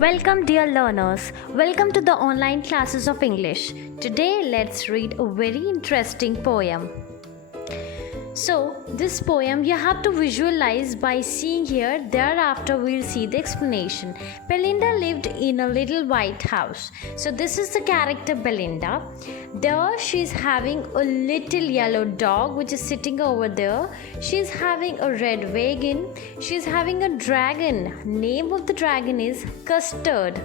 Welcome, dear learners. Welcome to the online classes of English. Today, let's read a very interesting poem. So, this poem you have to visualize by seeing here. Thereafter, we'll see the explanation. Belinda lived in a little white house. So, this is the character Belinda. There, she's having a little yellow dog which is sitting over there. She's having a red wagon. She's having a dragon. Name of the dragon is Custard.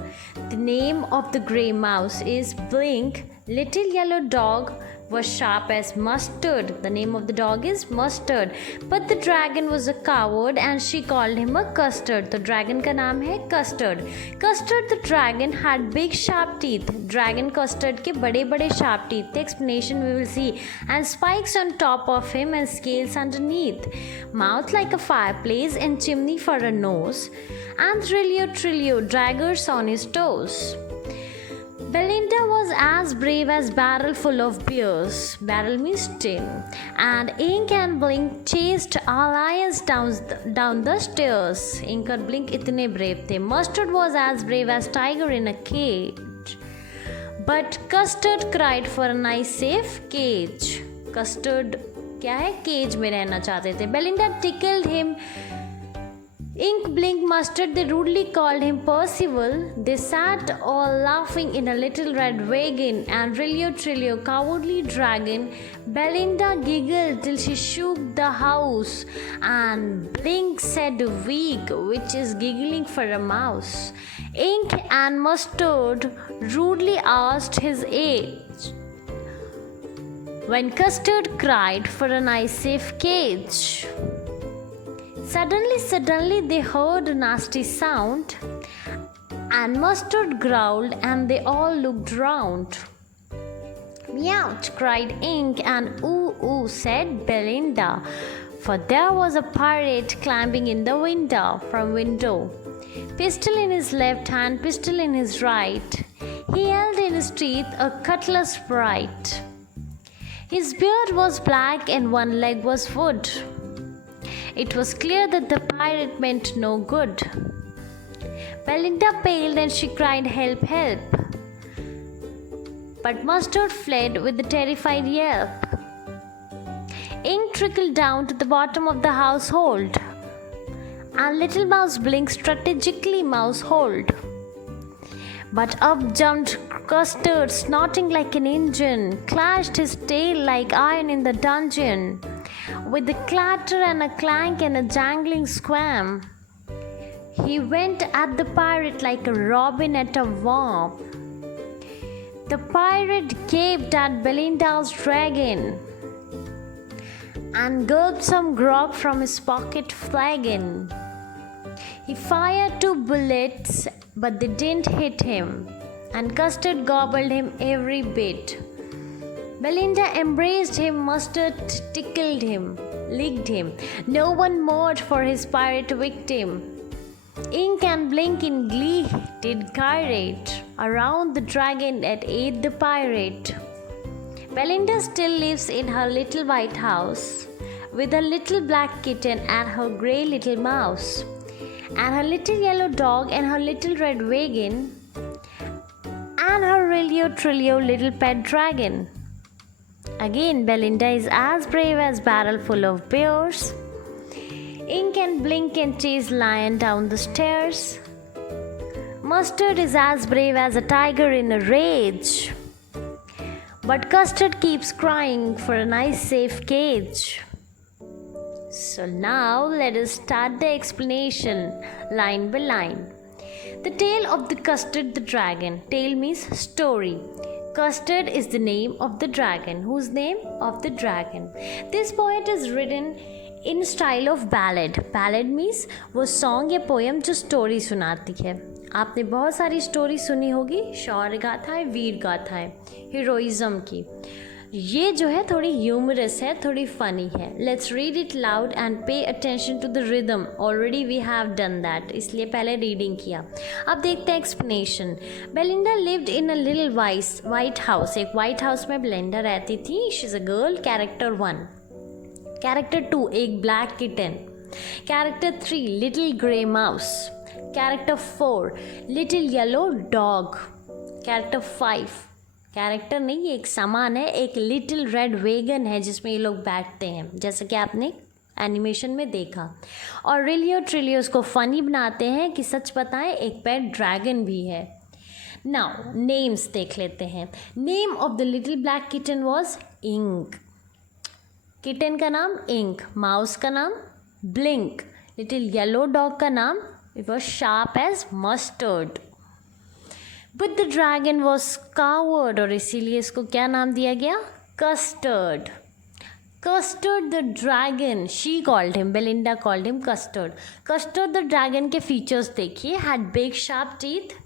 The name of the grey mouse is Blink. Little yellow dog was sharp as mustard. The name of the dog is Mustard. But the dragon was a coward and she called him a Custard. The dragon का नाम है Custard. Custard the dragon had big sharp teeth. Dragon Custard के बड़े बड़े sharp teeth. The explanation we will see. And spikes on top of him and scales underneath. Mouth like a fireplace and chimney for a nose. And Trillo draggers on his toes. Belinda was as brave as barrel full of beers. Barrel means tin. And Ink and Blink chased lions down the stairs. Ink and Blink इतने brave थे. Mustard was as brave as tiger in a cage. But Custard cried for a nice safe cage. Custard क्या है? Cage में रहना चाहते थे. Belinda tickled him. Ink, Blink, Mustard, they rudely called him Percival. They sat all laughing in a little red wagon, and Trillo, cowardly dragon. Belinda giggled till she shook the house, and Blink said weak, which is giggling for a mouse. Ink and Mustard rudely asked his age, when Custard cried for a nice safe cage. Suddenly they heard a nasty sound, and Mustard growled and they all looked round. Meowch, cried Ink, and ooh, said Belinda, for there was a pirate climbing in the window. Pistol in his left hand, pistol in his right, he held in his teeth a cutlass bright. His beard was black and one leg was wood. It was clear that the pirate meant no good. Belinda paled and she cried, help, help. But Mustard fled with a terrified yelp. Ink trickled down to the bottom of the household, and little mouse Blink strategically mouseholed. But up jumped Custard, snorting like an engine, clashed his tail like iron in the dungeon. With a clatter and a clank and a jangling squam, he went at the pirate like a robin at a worm. The pirate gaped at Belinda's dragon and gulped some grog from his pocket flagon. He fired 2 bullets, but they didn't hit him, and Custard gobbled him every bit. Belinda embraced him, Mustard tickled him, licked him. No one mourned for his pirate victim. Ink and Blink in glee did gyrate around the dragon that ate the pirate. Belinda still lives in her little white house with a little black kitten and her grey little mouse, and her little yellow dog and her little red wagon, and her Trillo little pet dragon. Again, Belinda is as brave as barrel full of beers. Ink and Blink can chase lion down the stairs. Mustard is as brave as a tiger in a rage. But Custard keeps crying for a nice safe cage. So now let us start the explanation line by line. The tale of the Custard the dragon. Tale means story. Custard is the name of the dragon. Whose name? Of the dragon. This poet is written in style of ballad. Ballad means वो song या poem जो story सुनाती है. आपने बहुत सारी story सुनी होगी. शौर्य गाथा है, वीर गाथा है, heroism की. ये जो है थोड़ी ह्यूमरस है, थोड़ी फनी है. Let's read it loud and pay attention to the rhythm. Already we have done that, इसलिए पहले रीडिंग किया. अब देखते हैं explanation. Belinda lived in a little white house. एक वाइट हाउस में बेलिंडा रहती थी. She is a girl. Character 1. Character 2 एक black kitten. Character 3 little grey mouse. Character 4 little yellow dog. Character 5 character नहीं, ये एक सामान है, एक लिटिल रेड वैगन है जिसमें ये लोग बैठते हैं, जैसे कि आपने एनिमेशन में देखा। और रिलियो ट्रिलियो उसको फ़नी बनाते हैं कि सच बताएं एक पेट ड्रैगन भी है। नाउ नेम्स देख लेते हैं। Name of the little black kitten was Ink. Kitten का नाम इंक, माउस का नाम ब्लिंक, लिटिल येलो डॉग का नाम it was sharp as mustard. But the dragon was coward, और इसीलिए इसको क्या नाम दिया गया? Custard. Custard the dragon, she called him, Belinda called him Custard. Custard the dragon के फीचर्स देखिए, हैड बिग शार्प टीथ,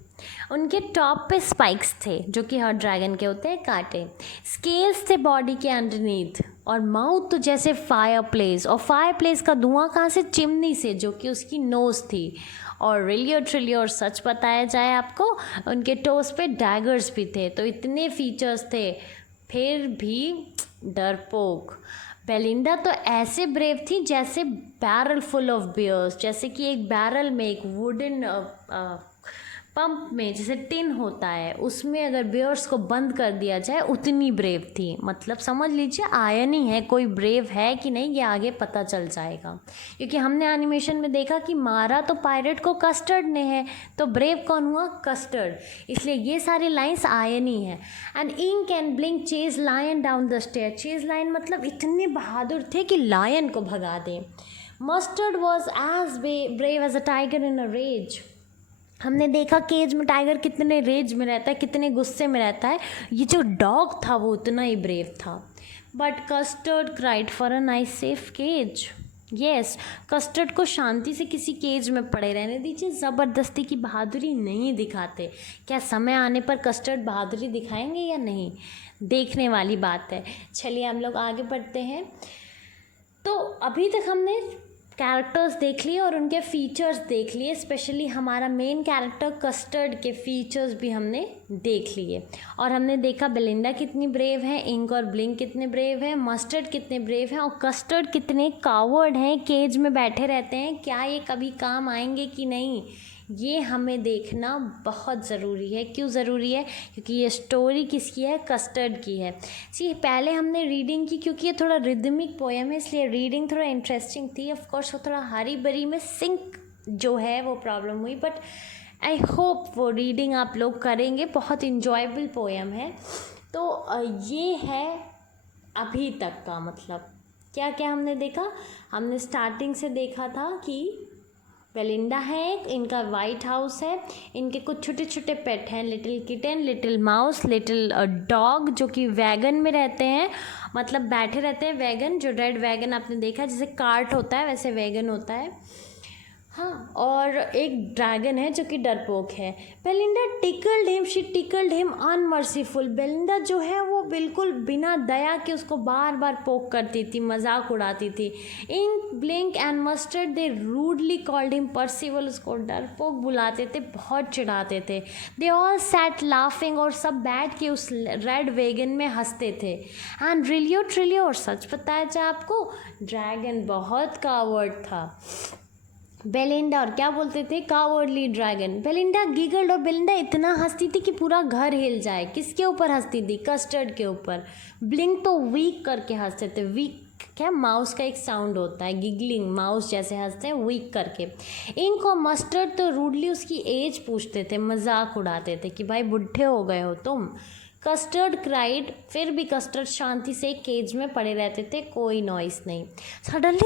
उनके टॉप पे स्पाइक्स थे जो कि हर ड्रैगन के होते हैं, कांटे। स्केल्स थे बॉडी के अंडरनीथ, और माउथ तो जैसे फायर प्लेस, और फायर प्लेस का धुआं कहाँ से? चिमनी से, जो कि उसकी नोज़ थी। और रिलियो ट्रिलियो, और सच बताया जाए आपको, उनके टोस पे डैगर्स भी थे। तो इतने फीचर्स थे, फिर भी डरपोक। बेलिंडा तो ऐसे ब्रेव थी जैसे बैरल फुल ऑफ बियर्स, जैसे कि एक बैरल में, एक वुडन पंप में जैसे टिन होता है, उसमें अगर बियर्स को बंद कर दिया जाए, उतनी ब्रेव थी। मतलब समझ लीजिए आयन ही है, कोई ब्रेव है कि नहीं ये आगे पता चल जाएगा, क्योंकि हमने एनिमेशन में देखा कि मारा तो पायरेट को कस्टर्ड ने है, तो ब्रेव कौन हुआ? कस्टर्ड। इसलिए ये सारी लाइन्स आयन ही है। And Ink and Blink chase lion down the stairs. Chase lion मतलब इतने बहादुर थे कि लायन को भगा दें। Mustard was as brave as a tiger in a rage. हमने देखा केज में टाइगर कितने रेज में रहता है, कितने गुस्से में रहता है, ये जो डॉग था वो उतना ही ब्रेव था। But Custard cried for a nice safe cage. Yes, Custard को शांति से किसी केज में पड़े रहने दीजिए, ज़बरदस्ती की बहादुरी नहीं दिखाते। क्या समय आने पर कस्टर्ड बहादुरी दिखाएंगे या नहीं, देखने वाली बात है। चलिए हम लोग आगे बढ़ते हैं। तो अभी तक हमने कैरेक्टर्स देख लिए और उनके फीचर्स देख लिए, स्पेशली हमारा मेन कैरेक्टर कस्टर्ड के फीचर्स भी हमने देख लिए। और हमने देखा बेलिंडा कितनी ब्रेव है, इंक और ब्लिंक कितने ब्रेव है, मस्टर्ड कितने ब्रेव हैं, और कस्टर्ड कितने कावर्ड हैं, केज में बैठे रहते हैं। क्या ये कभी काम आएंगे कि नहीं, ये हमें देखना बहुत ज़रूरी है। क्यों ज़रूरी है? क्योंकि ये स्टोरी किसकी है? कस्टर्ड की है। सी पहले हमने रीडिंग की, क्योंकि ये थोड़ा रिदमिक पोएम है, इसलिए रीडिंग थोड़ा इंटरेस्टिंग थी। ऑफ कोर्स वो थोड़ा हरी बरी में सिंक जो है वो प्रॉब्लम हुई, बट आई होप वो रीडिंग आप लोग करेंगे, बहुत इंजॉयबल पोएम है। तो ये है अभी तक का, मतलब क्या क्या हमने देखा। हमने स्टार्टिंग से देखा था कि बेलिंडा है एक, इनका वाइट हाउस है, इनके कुछ छोटे छोटे पेट हैं, little kitten, little mouse, little dog, जो कि वैगन में रहते हैं, मतलब बैठे रहते हैं। वैगन, जो रेड वैगन आपने देखा जैसे कार्ट होता है वैसे वैगन होता है, हाँ। और एक ड्रैगन है जो कि डरपोक है। Belinda tickled him, she tickled him unmercifully. Belinda जो है वो बिल्कुल बिना दया के उसको बार बार पोक करती थी, मजाक उड़ाती थी। Ink, Blink and Mustard they rudely called him Percival, उसको डरपोक बुलाते थे, बहुत चिढ़ाते थे। दे ऑल सैट लाफिंग, और सब बैठ के उस रेड वैगन में हंसते थे। एंड रिलियो ट्रिलियो, और सच बताया जाए आपको, ड्रैगन बहुत कावर्ड था। बेलिंडा, और क्या बोलते थे? Cowardly dragon. बेलिंडा गिगल्ड, और बेलिंडा इतना हंसती थी कि पूरा घर हिल जाए। किसके ऊपर हंसती थी? कस्टर्ड के ऊपर। ब्लिंक तो वीक करके हंसते थे। वीक क्या? माउस का एक साउंड होता है, गिगलिंग, माउस जैसे हंसते हैं, वीक करके। इंक और मस्टर्ड तो रूडली उसकी एज पूछते थे, मजाक उड़ाते थे कि भाई बुढ़े हो गए हो तुम। कस्टर्ड क्राइड, फिर भी कस्टर्ड शांति से केज में पड़े रहते थे, कोई नॉइस नहीं।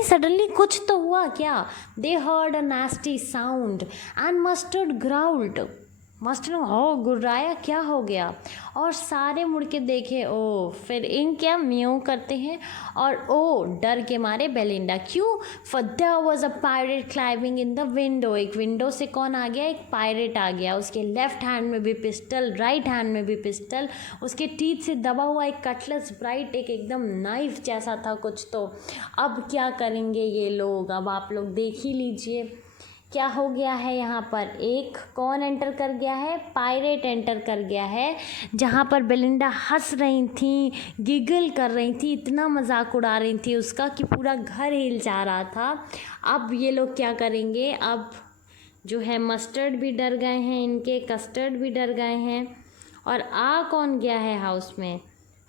सडनली कुछ तो हुआ। क्या? They heard a nasty sound and Mustard growled. Mustard हो गुर्राया, क्या हो गया? और सारे मुड़ के देखे, ओ। फिर इंक क्या? म्यू करते हैं, और ओ डर के मारे बेलिंडा। क्यों? For their was a pirate climbing in the window. एक विंडो से कौन आ गया? एक पायरेट आ गया। उसके लेफ्ट हैंड में भी पिस्टल, राइट हैंड में भी पिस्टल, उसके टीथ से दबा हुआ एक कटलेस ब्राइट, एक एकदम नाइफ जैसा था कुछ। तो अब क्या करेंगे ये लोग? अब आप लोग देख ही लीजिए क्या हो गया है यहाँ पर। एक कौन एंटर कर गया है? पायरेट एंटर कर गया है। जहाँ पर बेलिंडा हंस रही थी, गिगल कर रही थी, इतना मजाक उड़ा रही थी उसका कि पूरा घर हिल जा रहा था। अब ये लोग क्या करेंगे? अब जो है मस्टर्ड भी डर गए हैं, इनके कस्टर्ड भी डर गए हैं। और आ कौन गया है हाउस में?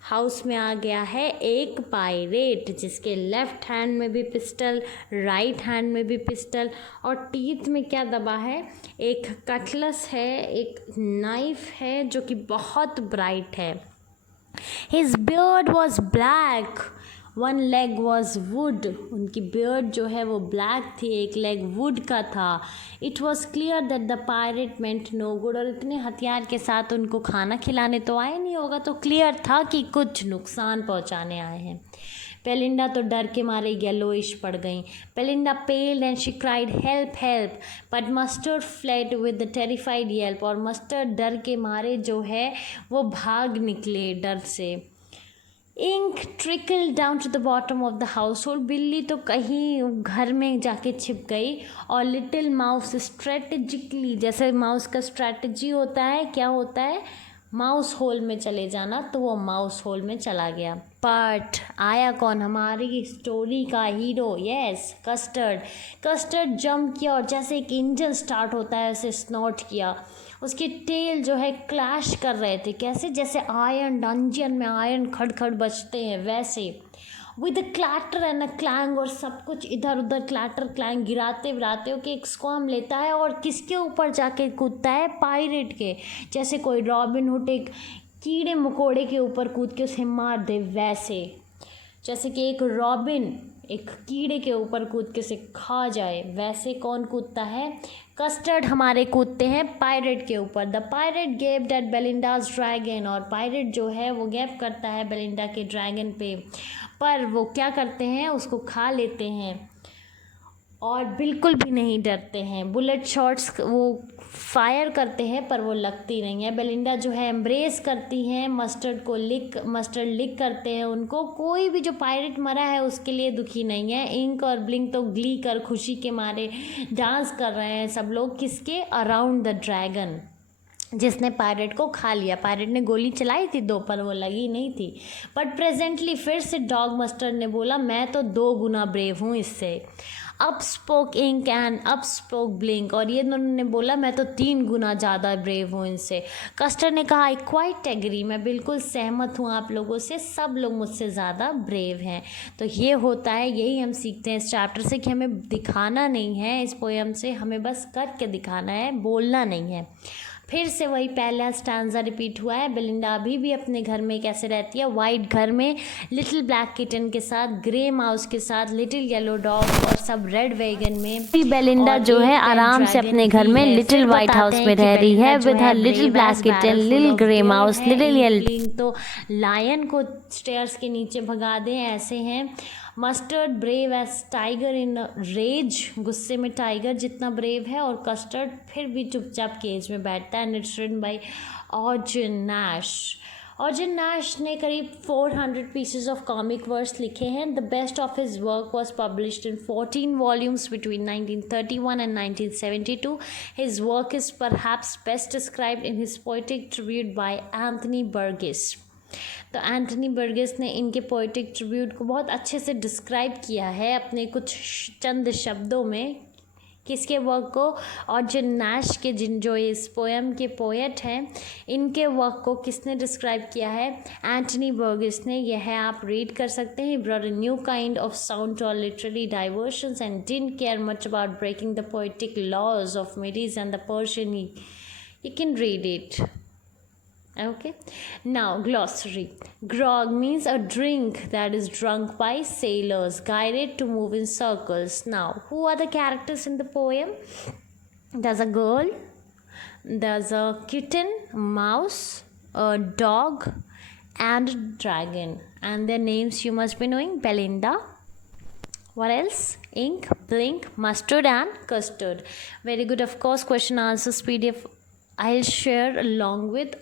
हाउस में आ गया है एक पायरेट, जिसके लेफ्ट हैंड में भी पिस्टल, राइट हैंड में भी पिस्टल, और टीथ में क्या दबा है? एक कटलस है, एक नाइफ है जो कि बहुत ब्राइट है। His beard was black, one leg was would, उनकी बियर्ड जो है वो ब्लैक थी, एक लेग वुड का था। It was clear that the pirate meant no good, और इतने हथियार के साथ उनको खाना खिलाने तो आए नहीं होगा, तो क्लियर था कि कुछ नुकसान पहुंचाने आए हैं। पेलिंडा तो डर के मारे येलोइश पड़ गई। Belinda paled and she cried help help, but Mustard fled with the terrified yelp, और मस्टर्ड डर के मारे जो है वो भाग निकले डर से। Ink trickle down to the bottom of the household, बिल्ली तो कहीं घर में जाके छिप गई, और लिटिल माउस स्ट्रेटेजिकली, जैसे माउस का स्ट्रैटेजी होता है, क्या होता है, माउस होल में चले जाना, तो वो माउस होल में चला गया। बट आया कौन? हमारी स्टोरी का hero, yes, custard. Custard jump किया और जैसे एक इंजन स्टार्ट होता है ऐसे स्नॉट किया। उसके टेल जो है क्लैश कर रहे थे, कैसे? जैसे आयरन डंजन में आयरन खड़ खड़ बजते हैं वैसे, with a clatter and a clang, और सब कुछ इधर उधर क्लैटर क्लैंग गिराते गिराते ओके एक स्क्वाम लेता है, और किसके ऊपर जाके कूदता है? पायरेट के। जैसे कोई रॉबिन हुड एक कीड़े मकोड़े के ऊपर कूद के उसे मार दे, वैसे जैसे कि एक रॉबिन एक कीड़े के ऊपर कूद के उसे खा जाए, वैसे कौन कूदता है? कस्टर्ड हमारे कूदते हैं पायरेट के ऊपर। The pirate gaped at Belinda's dragon, और पायरेट जो है वो गैप करता है बेलिंडा के ड्रैगन पे, पर वो क्या करते हैं? उसको खा लेते हैं, और बिल्कुल भी नहीं डरते हैं। बुलेट शॉट्स वो फायर करते हैं पर वो लगती नहीं है। बेलिंडा जो है एम्ब्रेस करती हैं मस्टर्ड को, मस्टर्ड लिक करते हैं उनको। कोई भी जो पायरेट मरा है उसके लिए दुखी नहीं है। इंक और ब्लिंक तो ग्ली कर खुशी के मारे डांस कर रहे हैं सब लोग, किसके? अराउंड द ड्रैगन, जिसने पायरेट को खा लिया। पायरेट ने गोली चलाई थी 2 पर वो लगी नहीं थी। बट प्रेजेंटली फिर से डॉग मस्टर्ड ने बोला, मैं तो 2 गुना ब्रेव हूँ इससे। Up spoke Ink and up spoke Blink, और ये दोनों ने बोला मैं तो 3 गुना ज़्यादा ब्रेव हूँ इनसे। कस्टर्ड ने कहा, आई क्वाइट एग्री, मैं बिल्कुल सहमत हूँ आप लोगों से, सब लोग मुझसे ज़्यादा ब्रेव हैं। तो ये होता है, यही हम सीखते हैं इस चैप्टर से कि हमें दिखाना नहीं है, इस पोएम से हमें बस करके दिखाना है, बोलना नहीं है। फिर से वही पहला स्टैंजा रिपीट हुआ है। बेलिंडा अभी भी अपने घर में कैसे रहती है? वाइट घर में, लिटिल ब्लैक किटन के साथ, ग्रे माउस के साथ, लिटिल येलो डॉग, और सब रेड वैगन में। बेलिंडा जो है आराम से अपने घर में लिटिल वाइट हाउस में रह रही है with her little black kitten, little grey mouse, little yellow. तो लायन को स्टेयर्स के नीचे भगा दें, ऐसे हैं। Mustard brave as tiger in rage, गुस्से में टाइगर जितना ब्रेव है, और कस्टर्ड फिर भी चुपचाप केज में बैठता है। एंड इट्स रिटन बाय ऑर्जिन नैश। ऑर्जिन नैश ने करीब 400 पीसेज ऑफ कॉमिक वर्स लिखे हैं। The best of his work was published in 14 volumes between 1931 and 1972. His work is perhaps best described in his poetic tribute by Anthony Burgess. तो Anthony Burgess ने इनके poetic tribute को बहुत अच्छे से describe किया है अपने कुछ चंद शब्दों में। किसके वर्क को? ऑर्जिन नैश के, जो इस पोएम के पोएट हैं, इनके वर्क को किसने डिस्क्राइब किया है? एंथनी बर्गेस ने। यह है, आप रीड कर सकते हैं। Brought a new kind of sound to our literary diversions and didn't care much about breaking the poetic laws of Medes and the Persian. You can read it. Okay, now glossary. Grog means a drink that is drunk by sailors, guided to move in circles. Now, who are the characters in the poem? There's a girl, there's a kitten, a mouse, a dog, and a dragon. And their names you must be knowing: Belinda. What else? Ink, Blink, Mustard, and Custard. Very good. Of course, question answers PDF I'll share along with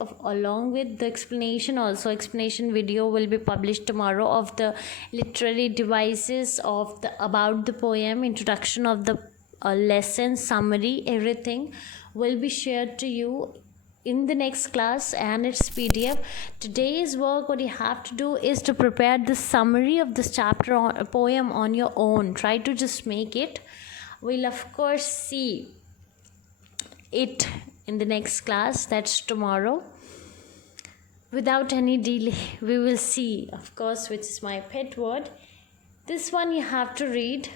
the explanation. Also, explanation video will be published tomorrow of the literary devices of the about the poem, introduction of the lesson, summary, everything will be shared to you in the next class and its PDF. Today's work, what you have to do is to prepare the summary of this chapter or poem on your own. Try to just make it. We'll of course see it in the next class, that's tomorrow. Without any delay, we will see, of course, which is my pet word. This one you have to read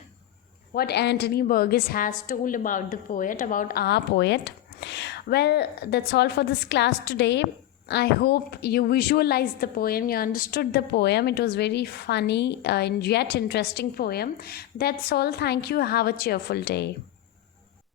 what Anthony Burgess has told about the poet, about our poet. Well, that's all for this class today. I hope you visualized the poem, you understood the poem. It was very funny and yet interesting poem. That's all. Thank you. Have a cheerful day.